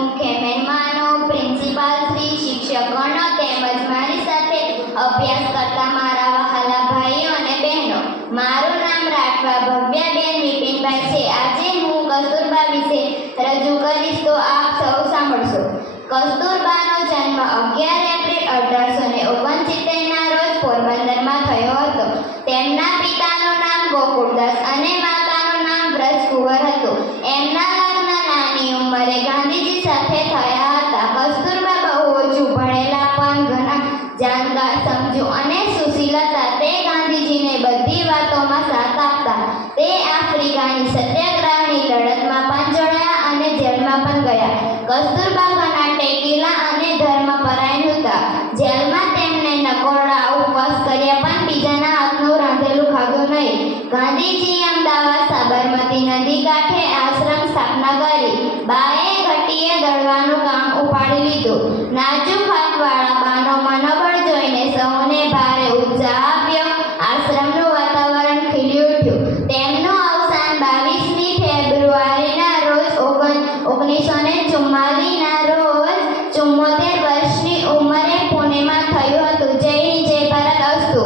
મુખ્ય મહેમાનો પ્રિન્સિપાલ શ્રી શિક્ષકગણો તેમજ મારી સાથે અભ્યાસ કરતા મારા વહાલા ભાઈઓ અને બહેનો. મારું નામ રાઠવા ભવ્યાબેન વિપિનભાઈ છે. આજે હું કસ્તુરબા વિશે રજૂ કરીશ તો આપ સૌ સાંભળશો. કસ્તુરબાનો જન્મ અગિયાર એપ્રિલ અઢારસો ને ઓગણસિત્તેરના રોજ પોરબંદરમાં થયો હતો. તેમના પિતાનું નામ ગોકુળદાસ અને માતાનું નામ બ્રજકુંવર હતું એમના લગ્ન નાની ઉંમરે સાથે થયા હતા. કસ્તુરબા બહુ ઓછું ભણેલા પણ ઘણા જાણકાર, સમજુ અને સુશીલ હતા. તે ગાંધીજીને બધી વાતોમાં સાથ આપતા. તે આફ્રિકાની સત્યાગ્રહની લડતમાં પણ જોડાયા અને જેલમાં પણ ગયા. કસ્તુરબા ઘણા ટેકીલા અને ધર્મપરાયણ હતા. જેલમાં તેમણે નકોરડા ઉપવાસ કર્યા પણ બીજાના હાથનું રાંધેલું ખાધું નહીં. ગાંધીજી અમદાવાદ સાબરમતી નદી કાંઠે આશ્રમ સ્થાપના કરી. બાએ ઘટીએ દળવાનું કામ ઉપાડી લીધું. નાજુક હાથવાળા બાનો મનોબળ જોઈને સૌને ભારે ઉત્સાહ આપ્યો. આશ્રમનું વાતાવરણ ખીલી ઉઠ્યું. તેમનું અવસાન બાવીસમી ફેબ્રુઆરીના રોજ ઓગણ ઓગણીસો ને ચુમ્માલીસના રોજ ચુમ્મોતેર વર્ષની ઉંમરે પુણેમાં થયું હતું. જય જય ભારત. અસ્તુ.